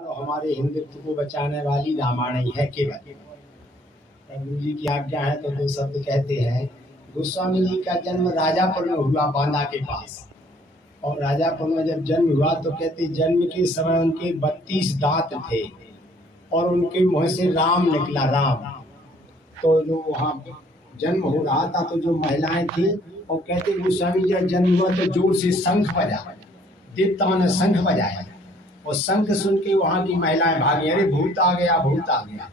तो हमारे हिंदुत्व को बचाने वाली रामायण ही है केवल। गुरु जी की आज्ञा है तो दो शब्द कहते हैं। गोस्वामी जी का जन्म राजापुर में हुआ, बांदा के पास। और राजापुर में जब जन्म हुआ तो कहते जन्म के समय उनके 32 दांत थे और उनके मुंह से राम निकला, राम। तो जो वहाँ जन्म हो रहा था तो जो महिलाएं थी और कहते गोस्वामी जी जन्म हुआ तो जोर से शंख बजा, देवताओं ने शंख बजाया और शंख सुन के वहाँ की महिलाएं भागी, अरे भूत आ गया, भूत आ गया,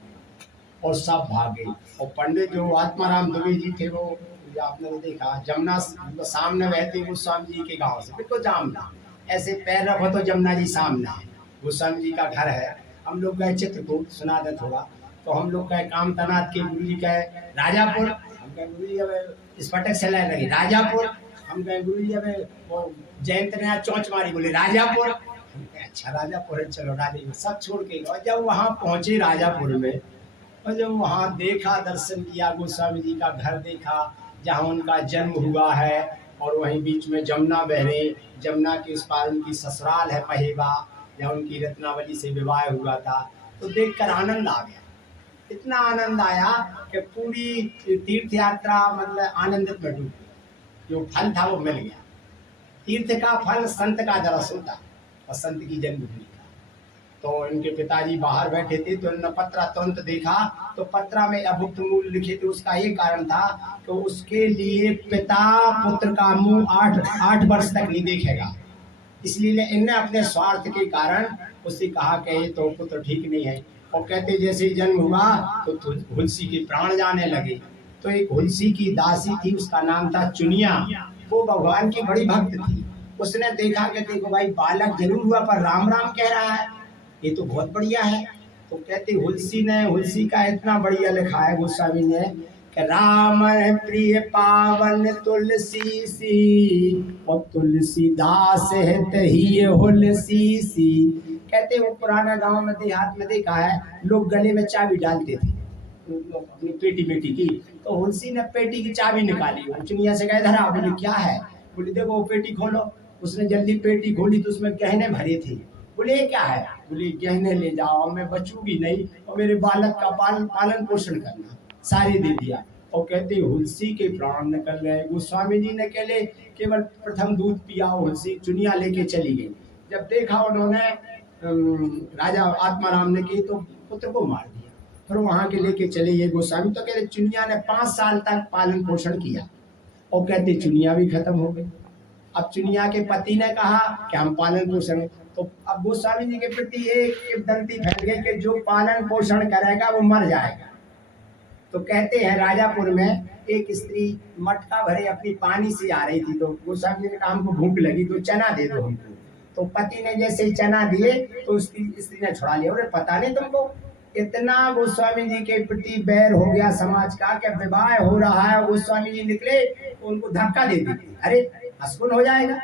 और सब भागे। और पंडित जो आत्माराम दुबे जी थे वो आपने तो देखा, जमुना सामने बहती गोस्वामी जी के गांव से बिल्कुल जमुना, ऐसे पैर रखो तो जमुना जी सामने है, गोस्वामी जी का घर है। हम लोग गए चित्रकूट, सुना दे थोड़ा, तो हम लोग गए कामतानाथ के गुरु जी गए राजापुर, हम कहे गुरु जी अब इस पटक से लगे राजापुर, हम कहे गुरु जी अब वो जयंत ने चौंच मारी, बोले राजापुर, हम कहे अच्छा राजापुर है, चलो राजा, सब छोड़ के। और जब वहाँ पहुंचे राजापुर में और जब वहाँ देखा, दर्शन किया, गोस्वामी जी का घर देखा जहाँ उनका जन्म हुआ है, और वहीं बीच में जमुना बह रही, जमुना के उस पार उनकी ससुराल है पहेबा, जहाँ उनकी रत्नावली से विवाह हुआ था। तो देखकर आनंद आ गया, इतना आनंद आया कि पूरी तीर्थ यात्रा मतलब आनंदित में डूब, जो फल था वो मिल गया। तीर्थ का फल संत का दरस होता और संत की जन्मभूमि का। तो इनके पिताजी बाहर बैठे थे तो इन्होंने पत्रा तुरंत देखा, तो पत्रा में अभुक्त मूल लिखे थे। उसका ये कारण था कि उसके लिए पिता पुत्र का मुंह 8 वर्ष तक नहीं देखेगा, इसलिए इनने अपने स्वार्थ के कारण उससे कहा कि ये तो पुत्र ठीक नहीं है। और कहते जैसे ही जन्म हुआ तो हुलसी के प्राण जाने लगे। तो एक हुलसी की दासी थी, उसका नाम था चुनिया, वो भगवान की बड़ी भक्त थी। उसने देखा कि देखो भाई बालक जरूर हुआ पर राम राम कह रहा है, ये तो बहुत बढ़िया है। तो कहते हुलसी का इतना बढ़िया लिखा है गोस्वामी ने कि राम प्रिय पावन तुलसी सी और तुलसीदास है तही हुलसी सी। कहते वो पुराना गांव में देहात में देखा है, लोग गले में चाबी डालते थे अपनी पेटी की, तो हुलसी ने पेटी की चाबी निकाली, चुनिया से कहा धरा, बोले क्या है, बोले देखो वो पेटी खोलो। उसने जल्दी पेटी खोली तो उसमें गहने भरे थे। बोले ये क्या है, बोले गहने ले जाओ, मैं बचूंगी नहीं और मेरे बालक का पालन पोषण करना, सारे दे दिया। और कहते हुलसी के प्राण निकल गए। गोस्वामी जी ने केवल प्रथम दूध पिया, हुलसी चुनिया लेके चली गई। जब देखा उन्होंने राजा आत्माराम ने की तो पुत्र को मार दिया, फिर वहां के लेके चले गए गोस्वामी। तो कहते चुनिया ने 5 साल तक पालन पोषण किया और कहते चुनिया भी खत्म हो गई। अब चुनिया के पति ने कहा कि हम पालन पोषण, तो अब गोस्वामी जी के प्रति एक दंती फैल गई कि जो पालन पोषण करेगा वो मर जाएगा। तो कहते हैं राजापुर में एक स्त्री मटका भरे अपनी पानी से आ रही थी, तो गोस्वामी जी ने कहा हमको भूख लगी तो चना दे दो हमको। तो पति ने जैसे ही चना दिए तो उसकी स्त्री ने छुड़ा लिया, अरे पता नहीं तुमको। इतना गोस्वामी जी के प्रति बैर हो गया समाज का कि विवाह हो रहा है, गोस्वामी जी निकले तो उनको धक्का दे दी, अरे हसगुन हो जाएगा।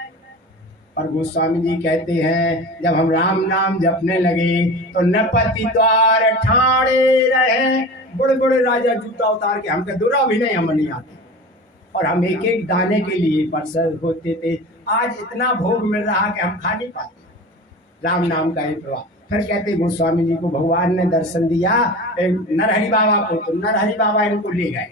पर गोस्वामी जी कहते हैं जब हम राम नाम जपने लगे तो नपति द्वार ठाणे रहे, बड़े बड़े राजा जूता उतार के, हमके दूरा भी नहीं, हम नहीं आते, और हम एक एक दाने के लिए परसर होते थे। आज इतना भोग मिल रहा कि हम खा नहीं पाते राम नाम का ये प्रभाव। फिर कहते गोस्वामी जी को भगवान ने दर्शन दिया नरहरि बाबा को, तो नरहरि बाबा इनको ले गए।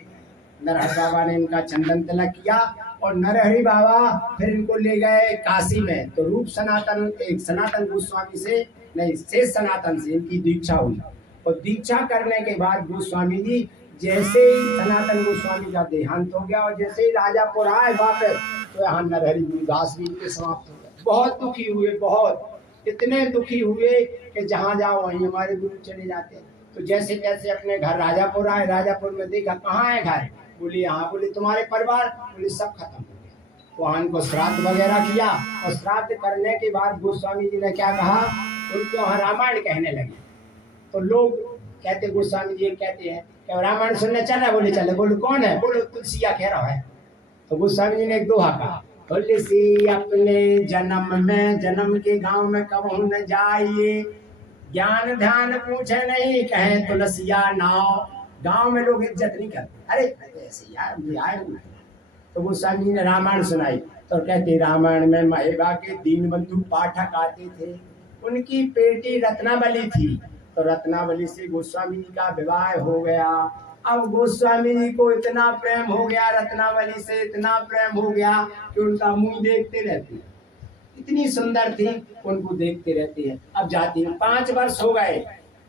नरहरि बाबा ने इनका चंदन तिलक किया और नरहरि बाबा फिर इनको ले गए काशी में। तो रूप सनातन, एक सनातन गोस्वामी से नहीं, शेष सनातन से इनकी दीक्षा हुई। और दीक्षा करने के बाद गोस्वामी जी जैसे ही सनातन गोस्वामी का देहांत हो गया और जैसे ही राजापुर आए वापस, तो यहाँ नरहरि गुरुदास जी के समाप्त हो गए। बहुत दुखी हुए, बहुत इतने दुखी हुए कि जहाँ जाओ वहीं हमारे गुरु चले जाते हैं। तो जैसे जैसे अपने घर राजापुर आए, राजापुर में देखा कहाँ है घर, बोले यहाँ, बोले तुम्हारे परिवार, बोले सब खत्म हो गया। वहाँ उनको श्राद्ध वगैरह किया और श्राद्ध करने के बाद गोस्वामी जी ने क्या कहा, उनको वहाँ रामायण कहने लगे। तो लोग कहते गोस्वामी जी कहते हैं कि रामायण सुनने चल रहा, बोले चले, बोले कौन है, बोले तुलसिया कह रहा है। तो गोस्वामी जी ने एक दोहा कहा, तुलसी अपने जन्म के गांव में कबहू न जाइए, ज्ञान ध्यान पूछे नहीं, कहे तुलसिया नाव। गांव में लोग इज्जत नहीं करते, अरे ऐसे यार मुझे आए नहीं। तो गोस्वामी जी ने रामायण सुनाई तो कहते रामायण में महेबा के दीन बंधु पाठक आते थे, उनकी बेटी रत्नावली थी, तो रत्नावली से गोस्वामी जी का विवाह हो गया। अब गोस्वामी जी को इतना प्रेम हो गया, रत्नावली से इतना प्रेम हो गया कि उनका मुंह देखते रहते, इतनी सुंदर थी उनको देखते रहते हैं। अब जाती 5 वर्ष हो गए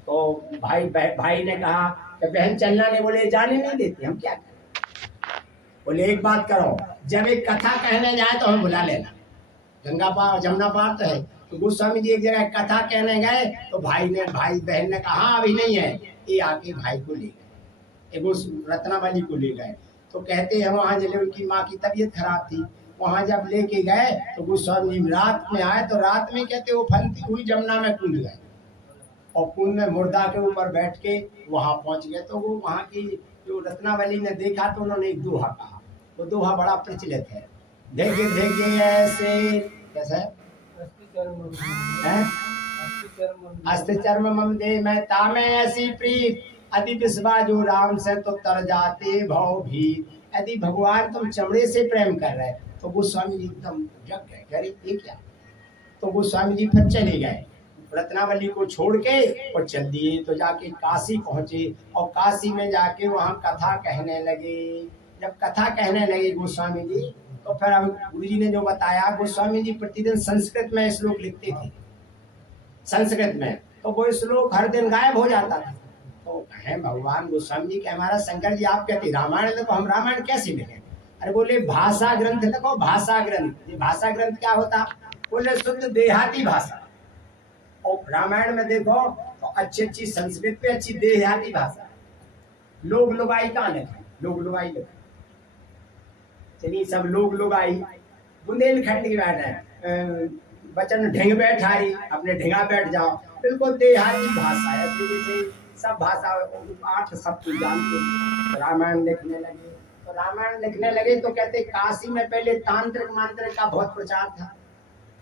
तो भाई ने कहा कि बहन चलना, नहीं, बोले जाने नहीं देते, हम क्या करें। बोले एक बात करो, जब एक कथा कहने जाए तो हमें बुला लेना, गंगा पार जमुना पार तो है। तो गोस्वामी जी एक जगह कथा कहने गए तो भाई बहन ने कहा अभी नहीं है, ये आके भाई को ले गए, रत्नावली को ले गए। तो कहते हैं वहां जब उनकी माँ की तबीयत खराब थी, वहां जब लेके गए तो गोस्वामी जी रात में आए, तो रात में कहते वो फनती हुई जमुना में कूद गए और कुंड में मुर्दा के ऊपर बैठ के वहां पहुंच गए। तो वो वहां की जो रत्नावली ने देखा तो उन्होंने एक दोहा कहा, वो दोहा बड़ा प्रचलित है, देखे देखे ऐसे, कैसा है, अस्थि चर्म मम दे मैं तामे ऐसी प्रीत, अति विश्वा जो राम से तो तर जाते भव भी। यदि भगवान तुम चमड़े से प्रेम कर रहे तो गोस्वामी जी एकदम जग गए, कह रहे ये क्या। तो गोस्वामी जी फिर चले गए, रत्नावली को छोड़ के और चल दिए। तो जाके काशी पहुंचे और काशी में जाके वहां कथा कहने लगे। जब कथा कहने लगे गोस्वामी जी, तो फिर अब गुरु जी ने जो बताया, गोस्वामी जी प्रतिदिन संस्कृत में श्लोक लिखते थे, संस्कृत में, तो वो श्लोक हर दिन गायब हो जाता था। तो कहे भगवान गोस्वामी जी के हमारा शंकर जी आप कहते रामायण लिखो, हम रामायण कैसे लिखें। अरे बोले भाषा ग्रंथ लिखो, भाषा ग्रंथ। ये भाषा ग्रंथ क्या होता, बोले शुद्ध देहाती भाषा। और रामायण में देखो तो अच्छी अच्छी संस्कृत पे अच्छी देहाती भाषा, लोग लुगाई कहाँ लिखे, लोग लुगाई लिखे। चलिए सब लोग लुगाई बुंदेलखंड की बात है, बचन ढेंग बैठाई, अपने ढेंगा बैठ जाओ, बिल्कुल देहाती भाषा है। जैसे सब भाषा 8 शब्द जानते। रामायण लिखने लगे, तो रामायण लिखने लगे तो कहते काशी में पहले तांत्रिक मांत्रिक का बहुत प्रचार था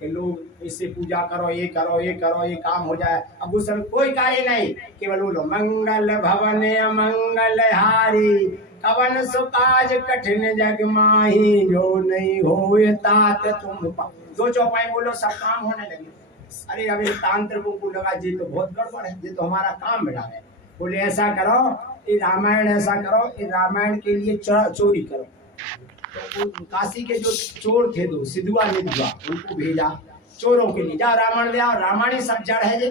कि लोग इससे पूजा करो, ये करो, ये करो, ये काम हो जाए। अब उस समय कोई कार्य नहीं, केवल बोलो मंगल भवन मंगल हारी, कवन सुकाज कठिन जग माही, जो नहीं हो तात तुम दो चौपाई बोलो सब काम होने लगे। अरे अब तांत्रिकों को लगा जी तो बहुत गड़बड़ है, ये तो हमारा काम बिना है। बोले ऐसा करो, ये रामायण ऐसा करो, ये रामायण के लिए चोरी करो। तो काशी के जो चोर थे, दो सिद्धुआ निधुआ, उनको भेजा चोरों के लिए, जा रामायण ले आओ, रामायण ही सब जड़ है जे।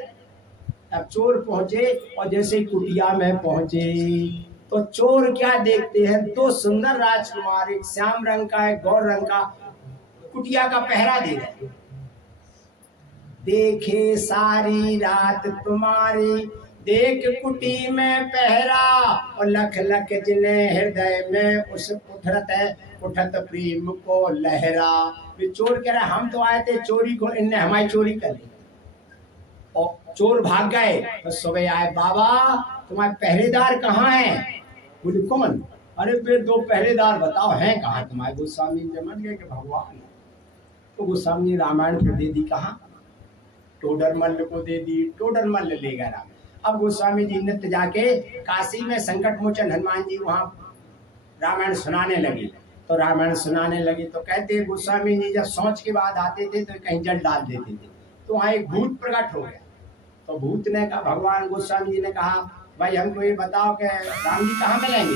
अब चोर पहुंचे और जैसे कुटिया में पहुंचे तो चोर क्या देखते हैं, 2 सुंदर राजकुमार, एक श्याम रंग का एक गौर रंग का, कुटिया का पहरा दे रहे। देखे सारी रात तुम्हारी, देख कुटी में पहरा, और लख लख जिन्हें हृदय में उस उठत प्रेम को लहरा। चोर कह रहे हम तो आए थे चोरी को, इनने हमारी चोरी कर ली और चोर भाग गए। तो सुबह आए, बाबा तुम्हारे पहरेदार कहाँ हैं। बोले कौन, अरे फिर 2 पहरेदार बताओ हैं कहाँ तुम्हारे। गोस्वामी जी समझ गए कि भगवान। तो गोस्वामी रामायण फिर दे दी कहाँ, टोडरमल को दे दी, टोडरमल ले गया राम। अब गोस्वामी जी नित्य जाके काशी में संकट मोचन हनुमान जी वहां रामायण सुनाने लगे। तो रामायण सुनाने लगे तो कहते गोस्वामी जी जब सोच के बाद आते थे तो कहीं जल डाल देते थे, तो वहां एक भूत प्रकट हो गया। तो भूत ने कहा, भगवान गोस्वामी जी ने कहा भाई हमको ये बताओ कि राम जी कहाँ मिलेंगे।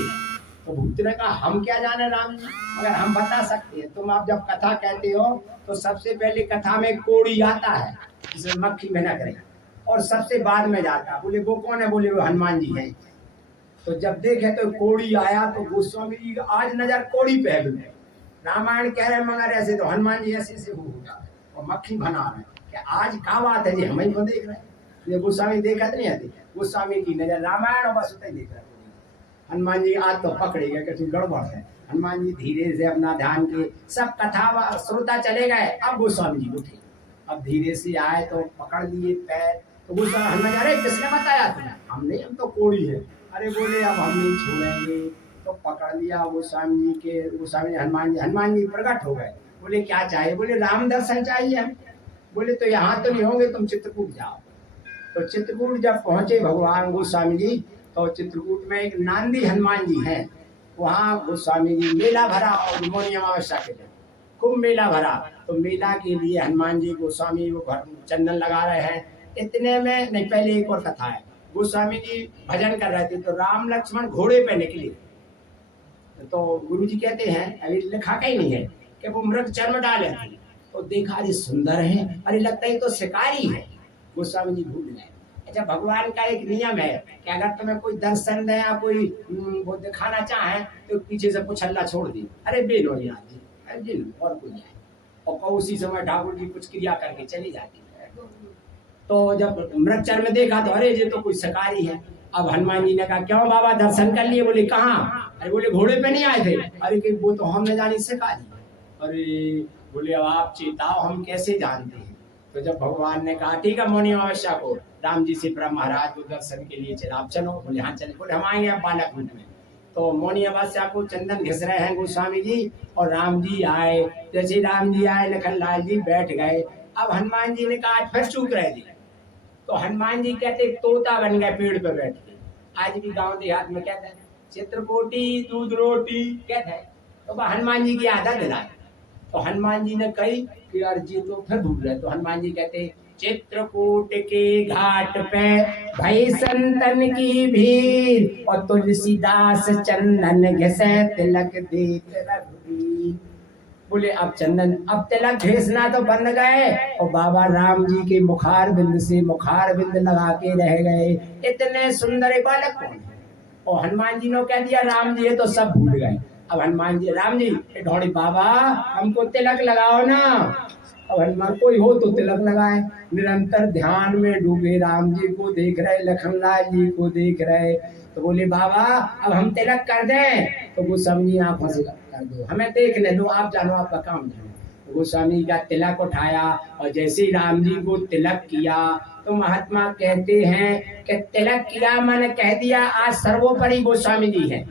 तो भूत ने कहा हम क्या जाने राम जी, मगर हम बता सकते हैं। तुम आप जब कथा कहते हो तो सबसे पहले कथा में कोड़ी आता है जिसमें मक्खी मेहनत करे, और सबसे बाद में जाता। बोले वो कौन है, बोले वो हनुमान जी हैं। तो जब देखे तो कोड़ी आया, तो गोस्वामी जी आज नजर कोड़ी पे है। रामायण कह रहे मगर ऐसे तो हनुमान जी ऐसे से होगा और मक्खी बना रहे कि आज क्या बात है जी, हम ही को देख रहे हैं। ये गोस्वामी देखा नहीं आती, गोस्वामी की नजर रामायण और बस उतना ही देख रहे। हनुमान जी आज तो पकड़े गए कि गड़बड़ है। हनुमान जी धीरे से अपना ध्यान के सब कथा श्रोता चले गए। अब गोस्वामी जी उठे, अब धीरे से आए तो पकड़ लिए पैर। तो गोस्वामी हनुमान, अरे किसने बताया तुम्हें, हमने, हम तो कोड़ी है। अरे बोले अब हम नहीं छोड़ेंगे। तो पकड़ लिया गोस्वामी जी के, गोस्वामी हनुमान जी प्रकट हो गए। बोले क्या चाहिए, बोले राम दर्शन चाहिए हम। बोले तो यहाँ तो नहीं होंगे, तुम चित्रकूट जाओ। तो चित्रकूट जब पहुंचे भगवान गोस्वामी जी, तो चित्रकूट में एक नांदी हनुमान जी हैं, वहाँ गोस्वामी जी मेला भरा और मौनी अमावस्या के दिन खूब मेला भरा। तो मेला के लिए हनुमान जी गोस्वामी वो चंदन लगा रहे हैं, इतने में नहीं, पहले एक और कथा है। गोस्वामी जी भजन कर रहे थे तो राम लक्ष्मण घोड़े पे निकले, तो गुरु जी कहते हैं, अभी लिखा कहीं नहीं है कि वो मृग चर्म डाले थे, तो देखा अरे सुंदर है, अरे लगता है तो शिकारी है। गोस्वामी जी भूल गए। अच्छा, भगवान का एक नियम है कि अगर तुम्हें कोई दर्शन दे या कोई वो दिखाना चाहे तो पीछे से कुछ हल्ला छोड़ दी, अरे बेलो नहीं आती, अरे बेलो और कोई नहीं, और उसी समय ठाकुर जी कुछ क्रिया करके चली जाती है। तो जब मृगचर में देखा तो अरे ये तो कोई शिकारी है। अब हनुमान जी ने कहा क्यों बाबा दर्शन कर लिए? बोले कहाँ? अरे बोले घोड़े पे नहीं आए थे। अरे कि वो तो हम न जानी शिकारी। अरे बोले अब आप चेताओ, हम कैसे जानते हैं? तो जब भगवान ने कहा ठीक है मौनी अमावस्या को राम जी से ब्रह्म महाराज को दर्शन के लिए चला, आप चलो। बोले हाँ चले। बोले हम आएंगे अब बालक रूप में। तो मौनी अमावस्या को चंदन घिस रहे हैं गोस्वामी जी, और राम जी आए। जैसे राम जी आए लखन लाल जी बैठ गए। अब हनुमान जी ने कहा आज फिर चूक रहे थे, तो हनुमान जी कहते तोता बन गए पेड़ पे बैठ के। आज भी गांव देहात में कहते हैं चित्रकोटी दूध रोटी कहते हैं, तो हनुमान जी की आदत दिलाए। तो हनुमान जी ने कही कि यार जी तो फिर भूल रहे। तो हनुमान जी कहते चित्रकूट के घाट पे भई संतन की भीड़, और तुलसीदास चंदन घिसे तिलक देत रघुवीर। बोले अब चंदन अब तिलक घिसना तो बन गए, और बाबा राम जी के मुखार बिंद से मुखार बिंद लगा के रह गए। इतने सुंदर बालक कौन है? और हनुमान जी ने कह दिया राम जी है, तो सब भूल गए। अब हनुमान जी राम जी ढोड़ी बाबा हमको तिलक लगाओ ना। अब हनुमान कोई हो तो तिलक लगाए। निरंतर ध्यान में डूबे राम जी को देख रहे, लखनलाल जी को देख रहे। तो बोले बाबा अब हम तिलक कर दें? तो गोस्वामी जी आंखों से कर दो, हमें देखने दो, आप जानो आपका काम जानो। तो गोस्वामी का तिलक उठाया, और जैसे ही राम जी को तिलक किया तो महात्मा कहते हैं कि तिलक किया मैंने कह दिया आज सर्वोपरि गोस्वामी जी है,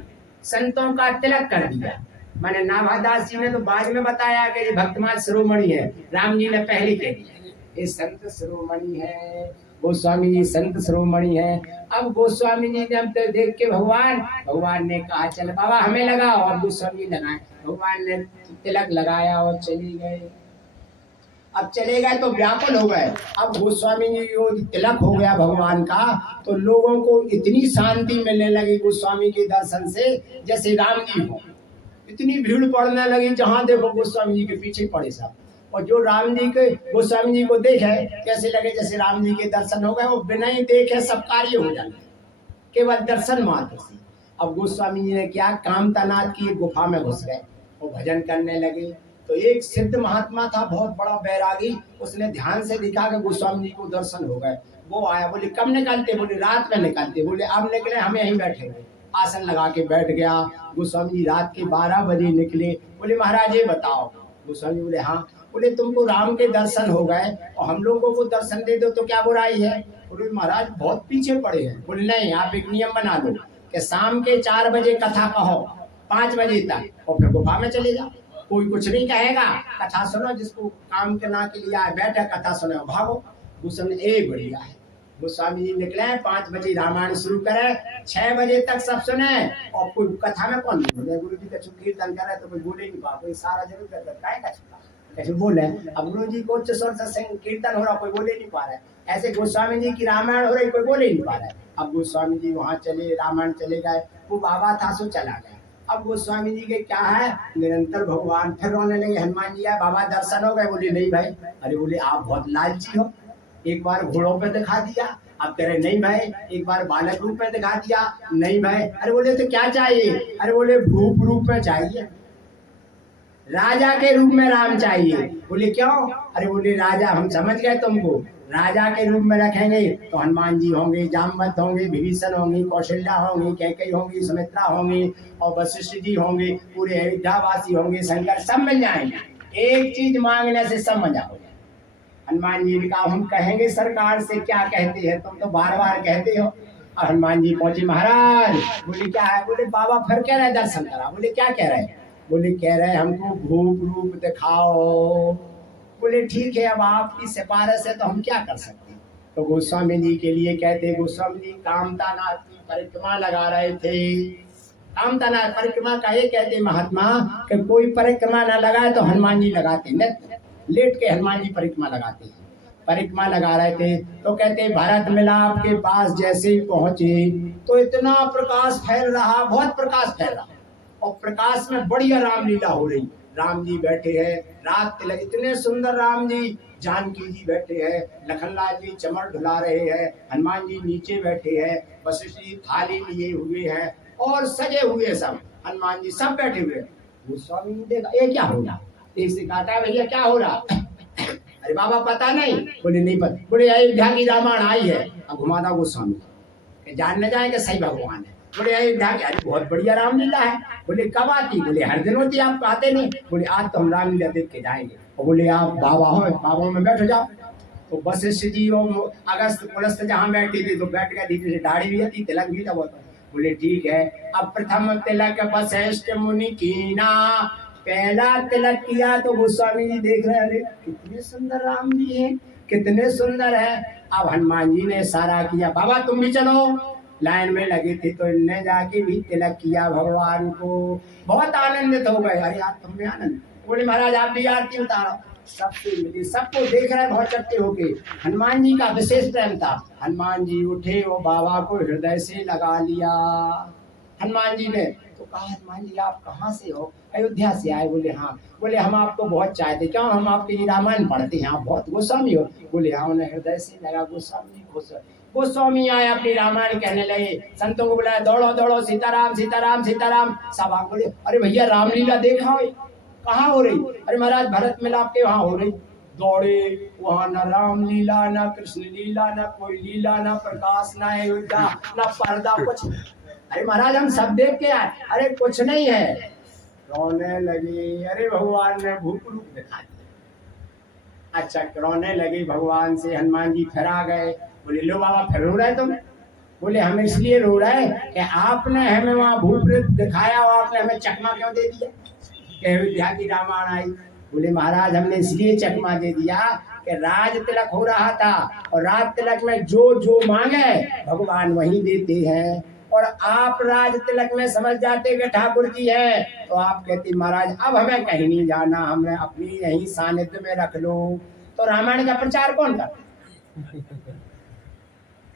संतों का तिलक कर दिया। मैंने नाभादास जी ने तो बाद में बताया कि ये भक्तमान शिरोमणि है, राम जी ने पहले कह दिया ये संत शिरोमणि है, गोस्वामी जी संत शिरोमणि है। अब गोस्वामी जी ने हम तो देख के भगवान ने कहा चल बाबा हमें लगाओ। अब गोस्वामी लगाए, भगवान ने तिलक लगाया और चले गए। अब चले गए तो व्याकुल हो गए। अब गोस्वामी जी को तिलक हो गया भगवान का, तो लोगों को इतनी शांति मिलने लगी गोस्वामी के दर्शन से जैसे राम जी हो। इतनी भीड़ पड़ने लगी, जहां देखो गोस्वामी जी के पीछे पड़े सब। और जो राम जी के गोस्वामी जी को देखे कैसे लगे जैसे राम जी के दर्शन हो गए, वो बिना ही देखे सब कार्य हो जाते, केवल दर्शन मात्र से। अब गोस्वामी जी ने क्या कामतानाथ की गुफा में घुस गए और भजन करने लगे। तो एक सिद्ध महात्मा था बहुत बड़ा बैरागी, उसने ध्यान से देखा कि गोस्वामी जी को दर्शन हो गए। वो आया, बोले कब निकलते? बोले रात में निकलते। बोले अब निकले, हम यहीं बैठेंगे। आसन लगा के बैठ गया। गोस्वामी जी रात के 12 बजे निकले। बोले महाराज ये बताओ। गोस्वामी बोले हाँ। बोले तुमको राम के दर्शन हो गए और हम लोगों को दर्शन दे दो तो क्या बुराई है? बोले महाराज बहुत पीछे पड़े हैं। बोले नहीं, आप एक नियम बना दो कि शाम के 4 बजे कथा कहो 5 बजे तक, और फिर गुफा में चले जाओ। कोई कुछ नहीं कहेगा, कथा सुनो, जिसको काम करना के लिए आए बैठे कथा सुनो, भागो। गोस्वामी एक बढ़िया है। गोस्वामी जी निकले 5 बजे रामायण शुरू करे, 6 बजे तक सब सुने। और कोई कथा में कौन बोले? गुरु जी का कीर्तन करे तो कोई बोले नहीं पा, कोई सारा जरूर करता है कैसे बोले। अब गुरु जी को उच्च स्वर से कीर्तन हो रहा, कोई बोले नहीं पा रहा है। ऐसे गोस्वामी जी की रामायण हो रही, कोई बोले नहीं पा रहा है। अब गोस्वामी जी वहां चले, रामायण चले गए। वो बाबा था सो चला गया। अब गोस्वामी जी के क्या है, निरंतर भगवान फिर रोने लगे। हनुमान जी आए, बाबा दर्शन हो गए? बोले नहीं भाई। अरे बोले आप बहुत लालची हो, एक बार घोड़ों पे दिखा दिया, अब कह रहे नहीं भाई। एक बार बालक रूप में दिखा दिया, नहीं भाई। अरे बोले तो क्या चाहिए? अरे बोले भूप रूप में चाहिए, राजा के रूप में राम चाहिए। बोले क्यों? अरे बोले राजा, हम समझ गए तुमको, राजा के रूप में रखेंगे तो हनुमान जी होंगे, जामवंत होंगे, विभीषण होंगे, कौशल्या होंगी, कैकेयी होंगी, सुमित्रा होंगी, और वशिष्ठ जी होंगे, पूरे अयोध्यावासी होंगे, शंकर सब मिल जाएंगे। एक चीज मांगने से सब मजा हो जाए। हनुमान जी ने कहा हम कहेंगे सरकार से, क्या कहते हैं? तुम तो बार बार कहते हो। और हनुमान जी पहुंचे, महाराज। बोले क्या है? बोले बाबा फिर कह रहे दर्शन करा। बोले क्या कह रहे हैं? बोले कह रहे हमको भूप रूप दिखाओ। बोले ठीक है, अब आपकी सिफारिश है तो हम क्या कर सकते हैं। तो गोस्वामी जी के लिए कहते, गोस्वामी जी कामतानाथ की परिक्रमा लगा रहे थे। कामतानाथ परिक्रमा का ये कहते महात्मा कि कोई परिक्रमा ना लगाए तो हनुमान जी लगाते, लेट के हनुमान जी परिक्रमा लगाते हैं। परिक्रमा लगा रहे थे, तो कहते भरत मिलाप के पास जैसे ही पहुंचे तो इतना प्रकाश फैल रहा, बहुत प्रकाश फैल रहा, और प्रकाश में बढ़िया रामलीला हो रही। राम जी बैठे हैं, रात तिलक, इतने सुंदर राम जी, जानकी जी बैठे हैं, लखनलाल जी चमर ढुला रहे हैं, हनुमान जी नीचे बैठे हैं, वशिष्ठ जी थाली लिए हुए हैं और सजे हुए सब, हनुमान जी सब बैठे हुए। गोस्वामी ने देखा ये क्या हो रहा, एक से कहता है भैया क्या हो रहा, अरे बाबा पता नहीं, बोले नहीं पता, बोले अयोध्या की रामायण आई है, अब घुमाता गोस्वामी जान न जाए कि सही भगवान है। बोले अयोध्या की, अरे बहुत बढ़िया रामलीला है। बोले कब आती, बोले हर दिन होती, आप आते नहीं। बोले आज तो हम रामलीला देख के जाएंगे। और बोले आप बाबा हो, बाबा में बैठ जाओ। तो वशिष्ठ जी और अगस्त पुलस्त जहाँ बैठी थी तो बैठ गया, धीरे से दाढ़ी भी थी, तिलक भी था। बोले ठीक है, अब प्रथम तिलक वशिष्ठ मुनि कीना, पहला तिलक किया तो गोस्वामी जी देख रहे हैं कितने सुंदर राम जी हैं, कितने सुंदर है। अब हनुमान जी ने इशारा किया बाबा तुम भी चलो, लाइन में लगे थे तो इनने जाके भी तिलक किया भगवान को, बहुत आनंदित हो गए। अरे यार तुम में आनंद, बोले महाराज आप भी आरती उतारो। सबसे मिली, सबको देख रहे बहुत चट्टे होके। हनुमान जी का विशेष प्रेम था, हनुमान जी उठे वो बाबा को हृदय से लगा लिया। हनुमान जी ने तो कहा हनुमान जी आप कहाँ से हो, अयोध्या से आए। बोले हाँ। बोले हम आपको बहुत चाहते, क्यों, हम आपके ये रामायण पढ़ते हैं, आप बहुत गोस्वामी हो। बोले हाँ, उन्हें हृदय से लगा गोस्वामी गोस्वामी आए, अपनी रामायण कहने लगे, संतों को बुलाया, दौड़ो दौड़ो सीताराम सीताराम सीताराम। सब आप बोले अरे भैया रामलीला देखा हो, कहाँ हो रही, अरे महाराज भरत मिलाप के वहाँ हो रही। दौड़े, वहाँ न राम लीला न कृष्ण लीला न कोई लीला न प्रकाश न अयोध्या न पर्दा कुछ। अरे महाराज हम सब देख के आए, अरे कुछ नहीं है। रोने लगे, अरे भगवान ने भूप रूप दिखा दिया। अच्छा रोने लगे भगवान से, हनुमान जी फिर आ गए। बोले लो बाबा फिर रो रहे तुम। बोले हम इसलिए रो रहे कि आपने हमें वहाँ भूप रूप दिखाया और आपने हमें चकमा क्यों दे दिया कि अयोध्या की रामायण आई। बोले महाराज हमने इसलिए चकमा दे दिया कि राज तिलक हो रहा था, और राज तिलक में जो जो मांगे भगवान वही देते हैं, और आप राज तिलक में समझ जाते कि ठाकुर जी है, तो आप कहते महाराज अब हमें कहीं नहीं जाना, हमें अपनी यही सानिध्य में रख लो, तो रामायण का प्रचार कौन कर।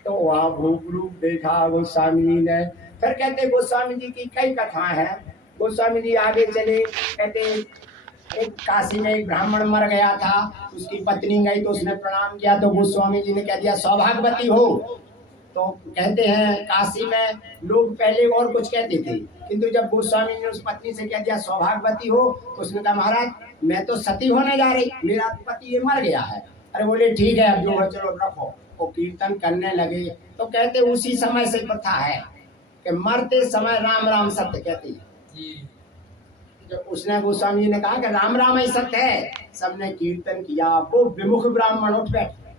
तो वहाँ भूप रूप देखा गोस्वामी जी ने। फिर कहते गोस्वामी जी की कई कथाएं हैं। गोस्वामी जी आगे चले, कहते एक काशी में एक ब्राह्मण मर गया था, उसकी पत्नी गई तो उसने प्रणाम किया, तो गोस्वामी जी ने कह दिया सौभाग्यवती हो। तो कहते हैं काशी में लोग पहले और कुछ कहते थे, किंतु जब गोस्वामी ने उस पत्नी से कह दिया सौभाग्यवती हो, तो उसने कहा महाराज मैं तो सती होने जा रही, मेरा पति ये मर गया है। अरे बोले ठीक है अब जो है चलो रखो। वो कीर्तन करने लगे, तो कहते उसी समय से प्रथा है कि मरते समय राम राम सत्य कहते हैं। जब उसने गोस्वामी जी ने कहा कि राम राम ही सत्य है, सबने कीर्तन किया, वो विमुख ब्राह्मण उठ बैठे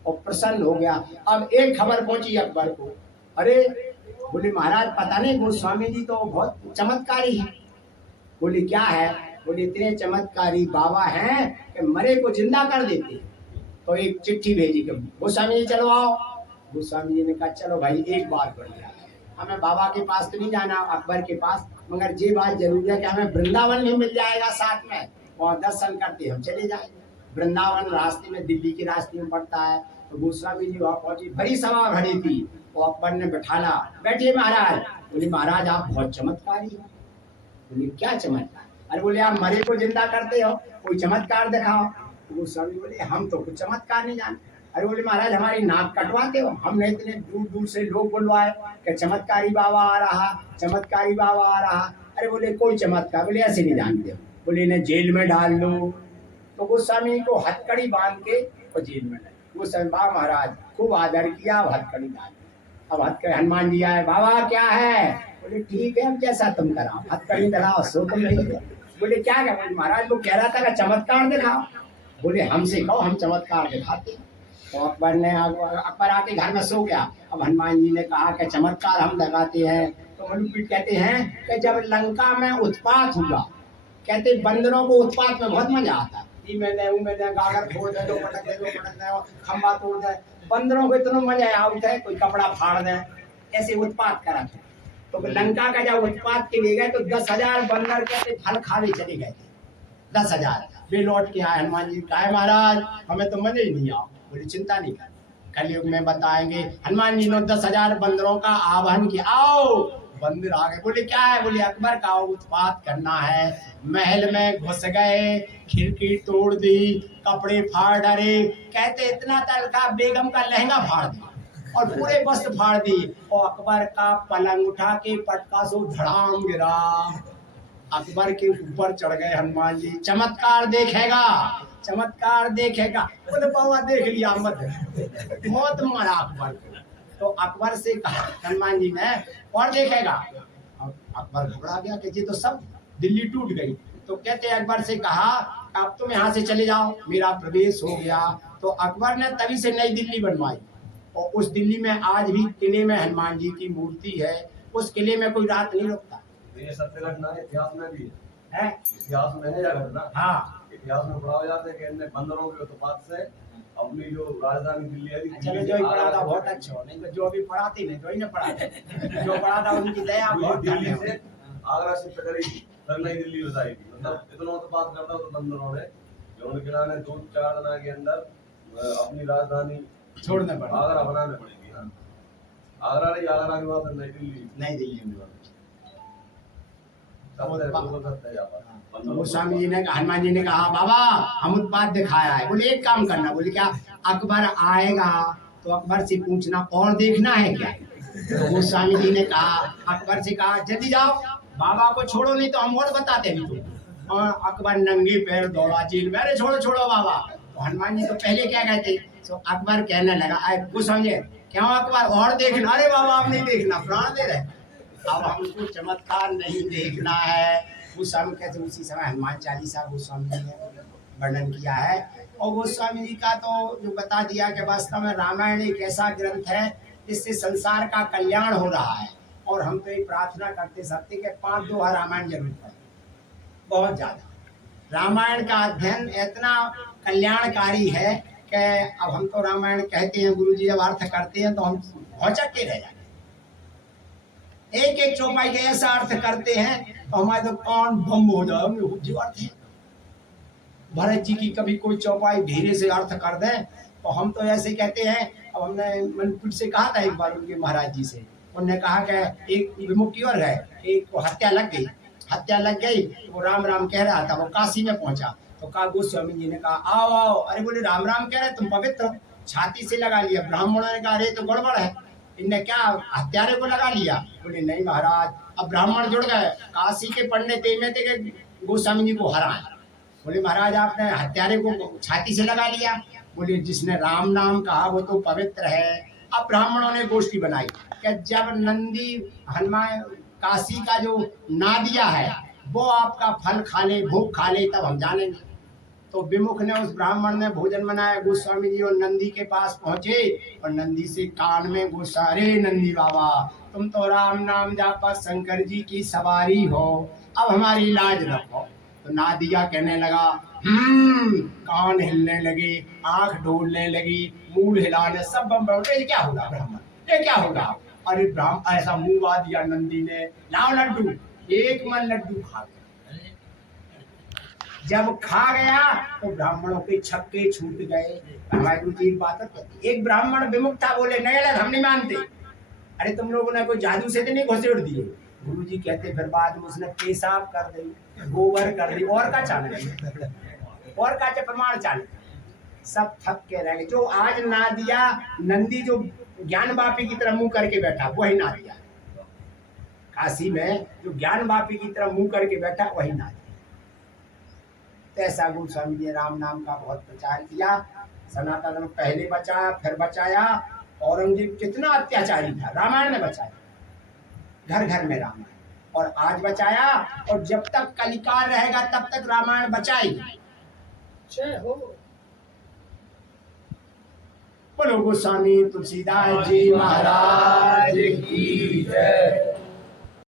और प्रसन्न हो गया। अब एक खबर पहुंची अकबर को, अरे बोले महाराज पता नहीं गोस्वामी जी तो बहुत चमत्कारी है। बोले क्या है, बोले इतने चमत्कारी बाबा हैं कि मरे को जिंदा कर देते। तो एक चिट्ठी भेजी कि गोस्वामी जी चलो आओ। गोस्वामी जी ने कहा चलो भाई एक बात बढ़िया, हमें बाबा के पास तो नहीं जाना, अकबर के पास, मगर ये बात जरूरी है कि हमें वृंदावन भी मिल जाएगा साथ में, और दर्शन करते हम चले जाएंगे। वृंदावन रास्ते में, दिल्ली के रास्ते में पड़ता है। तो गोस्वामी जी वहाँ पहुंची, बड़ी सभा भरी थी, वो अकबर ने बैठाला, बैठिए महाराज। बोले महाराज आप बहुत चमत्कारी हो। बोले क्या चमत्कार, अरे बोले आप मरे को जिंदा करते हो, कोई चमत्कार दिखाओ। तो गोस्वामी बोले हम तो कुछ चमत्कार नहीं जानते। अरे बोले महाराज हमारी नाक कटवाते हो, हमने इतने दूर दूर से लोग बुलवाए कि चमत्कारी बाबा आ रहा, चमत्कारी बाबा आ रहा। अरे बोले कोई चमत्कार, बोले ऐसे नहीं जानते हो। बोले इन्हें जेल में डाल लो। तो गोस्वामी को हथकड़ी बांध के और जेल में डाल। गोस्वामी बाबा महाराज खूब आदर किया, हथकड़ी डाल। अब हथकड़ी, हनुमान जी आए, बाबा क्या है, बोले ठीक है अब जैसा तुम कराओ, हथकड़ी दिखाओ सो तुम नहीं। बोले क्या क्या, बोले महाराज वो कह रहा था कि चमत्कार दिखाओ। बोले हमसे कहो हम चमत्कार दिखाते। तो अकबर आके घर में सो गया। अब हनुमान जी ने कहा कि चमत्कार हम दिखाते हैं। तो मनुपीठ कहते हैं कि जब लंका में उत्पात हुआ, कहते बंदरों को उत्पात में बहुत मजा आता, मैंने गागर फोड़ दे, दो पटक दे, खंबा तोड़ दे, बंदरों को इतना मजा आता है, कोई कपड़ा फाड़ दे, ऐसे उत्पात करा था। तो लंका का जब उत्पात के लिए गए तो 10,000 बंदर कहते फल खावे चले गए थे। 10,000। वे लौट के आए, हनुमान जी कहा महाराज हमें तो मजे ही नहीं आओ। बोले चिंता नहीं कर, कलयुग में बताएंगे। हनुमान जी ने 10,000 बंदरों का आह्वान किया, आओ। बंदर आ गए, बोले क्या है? बोले अकबर का उत्पात करना है। महल में घुस गए, खिड़की तोड़ दी, कपड़े फाड़ डाले। कहते इतना तलका बेगम का लहंगा फाड़ दिया और पूरे वस्त्र फाड़ दी। और अकबर का पलंग उठा के पटका से धड़ाम गिरा। अकबर के ऊपर चढ़ गए हनुमान जी, चमत्कार देखेगा, चमत्कार देखेगा। बोले बाबा देख लिया, मत मौत मारा अकबर को। तो अकबर से कहा हनुमान जी ने, और देखेगा। अकबर घबरा गया कि ये तो सब दिल्ली टूट गई। तो कहते अकबर से कहा अब तुम यहाँ से चले जाओ, मेरा प्रवेश हो गया। तो अकबर ने तभी से नई दिल्ली बनवाई और उस दिल्ली में आज भी किले में हनुमान जी की मूर्ति है। उस किले में कोई रात नहीं रुकता। ये सत्य घटना इतिहास में भी है, इतिहास में है या घटना? हाँ, इतिहास में पढ़ा जाता है कि इनने बंदरों के उत्पात से अपनी जो राजधानी दिल्ली है, चलो जो ही पढ़ा था बहुत अच्छा हो, नहीं तो जो भी पढ़ाती नहीं जो ही नहीं पढ़ा, जो पढ़ा था उनकी दया बहुत। दिल्ली से आगरा से पकड़ी फिर नई दिल्ली बसाई थी। मतलब इतना उत्पात करता तो बंदरों ने जो उनके नाम 2-4 दिन के अंदर अपनी राजधानी छोड़ने पड़ा, आगरा बनाने पड़ेगी। हाँ, आगरा नहीं, आगरा के बाद नई दिल्ली, नई दिल्ली में। तो स्वामी जी ने, हनुमान जी ने कहा बाबा हम उत्पात दिखाया है। बोले एक काम करना। बोले क्या? अकबर आएगा तो अकबर से पूछना और देखना है क्या। तो गोस्वामी जी ने कहा, अकबर से कहा जल्दी जाओ, बाबा को छोड़ो नहीं तो हम और बताते भी तो। और अकबर नंगे पैर दौड़ा जेल में, अरे छोड़ो छोड़ो बाबा। तो हनुमान जी तो पहले क्या कहते, तो अकबर कहने लगा कुछ समझे क्यों अकबर और देखना। अरे बाबा आप नहीं देखना, प्राण दे रहे, अब हमको चमत्कार नहीं देखना है। गोस्वामी कहते उसी समय हनुमान चालीसा गोस्वामी जी ने वर्णन किया है। और गोस्वामी जी का तो जो बता दिया कि वास्तव में रामायण एक ऐसा ग्रंथ है जिससे संसार का कल्याण हो रहा है। और हम तो एक प्रार्थना करते सकते कि 5 दोहा रामायण जरूर पढ़ें, बहुत ज्यादा। रामायण का अध्ययन इतना कल्याणकारी है कि अब हम तो रामायण कहते हैं, गुरु जी जब अर्थ करते हैं तो हम भौचक के रह जाते, एक एक चौपाई के ऐसा अर्थ करते हैं तो हमारे तो कान बम हो जाए। जो अर्थ है भरत जी की कभी कोई चौपाई धीरे से अर्थ कर दे तो हम तो ऐसे कहते हैं। अब हमने मनपुर से कहा था एक बार उनके महाराज जी से, उन्होंने कहा कि एक विमुख की ओर है, एक को हत्या लग गई, हत्या लग गई तो वो राम राम कह रहा था, वो काशी में पहुंचा। तो कहा गोस्वामी जी ने कहा आओ आओ। अरे बोले राम राम कह रहे तुम पवित्र हो, छाती से लगा लिया। ब्राह्मणों ने कहा अरे तो गड़बड़ है, इनने क्या हत्यारे को लगा लिया। बोले नहीं महाराज, अब ब्राह्मण जुड़ गए, काशी के पंडित में थे कि गोस्वामी जी को हराए। बोले महाराज आपने हत्यारे को छाती से लगा लिया। बोले जिसने राम नाम कहा वो तो पवित्र है। अब ब्राह्मणों ने गोष्ठी बनाई कि जब नंदी हनुमान काशी का जो नादिया है वो आपका फल खा ले, भोग खा ले, तब हम जानेंगे। तो विमुख ने, उस ब्राह्मण ने भोजन बनाया। गोस्वामी जी और नंदी के पास पहुंचे और नंदी से कान में गोसारे, नंदी बाबा तुम तो राम नाम जापा शंकर जी की सवारी हो, अब हमारी लाज रखो। तो नादिया कहने लगा कान हिलने लगे, आंख डोलने लगी, मुंह हिलाने, सब बम बम। ये क्या होगा ब्राह्मण, ये क्या होगा? अरे ब्राह्मण ऐसा मुंह वा दिया नंदी ने, लाओ लड्डू। एक मन लड्डू खा गया। जब खा गया तो ब्राह्मणों के छक्के छूट गए। हमारे गुरु जी बात है, एक ब्राह्मण विमुख था, बोले नहीं अलग हम नहीं मानते। अरे तुम लोगों ने कोई जादू से तो नहीं घुसेड़ दिए? गुरु जी कहते फिर बाद में उसने पेशाब कर दी, गोबर कर दी, और का चाल और का प्रमाण चाल, सब थक के रह गए। जो आज ना दिया नंदी, जो ज्ञान वापी की तरह मुंह करके बैठा वही ना दिया। काशी में जो ज्ञान वापी की तरह मुंह करके बैठा वही ना दिया। ऐसा गोस्वामी जी ने राम नाम का बहुत प्रचार किया। सनातन में पहले बचाया, फिर बचाया। औरंगजेब कितना अत्याचारी था, रामायण ने बचाया, घर घर में रामायण, और आज बचाया। और जब तक कलिकाल रहेगा तब तक रामायण बचाएगी। जय हो। बोलो गोस्वामी तुलसीदास जी महाराज की जय।